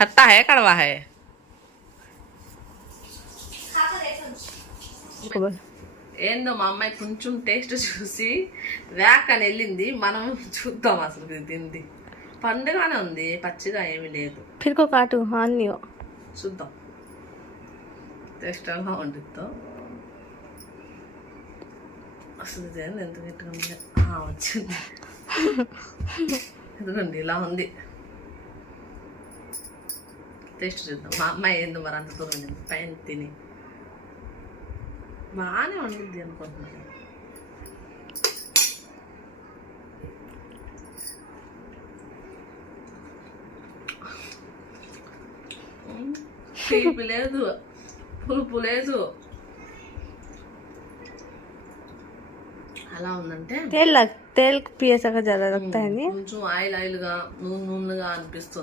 खट्टा है कड़वा है? ఏందో మా అమ్మాయి కొంచెం టేస్ట్ చూసి వ్యాక్ అని వెళ్ళింది. మనం చూద్దాం అసలు ఇది తింది. పండుగానే ఉంది, పచ్చిగా ఏమీ లేదు. फिर को काटू हाँ नहीं हो చూద్దాం టేస్ట్ ఎలా వండుతో. అసలు ఇదేంది ఎంత గట్టిగా ఉంది. వచ్చింది ఎందుకండి ఇలా ఉంది. టేస్ట్ చూద్దాం. మా అమ్మాయి ఏందో మరి అంత దూరం ఉంది పైన తిని. బాగానే వండుద్ది అనుకుంటున్నాను. తీపి లేదు, పులుపు లేదు. అలా ఉందంటే तेल पिए सका ज्यादा लगता है नहीं కొంచెం ఆయిల్ ఆయిల్గా నూనెగా అనిపిస్తుంది.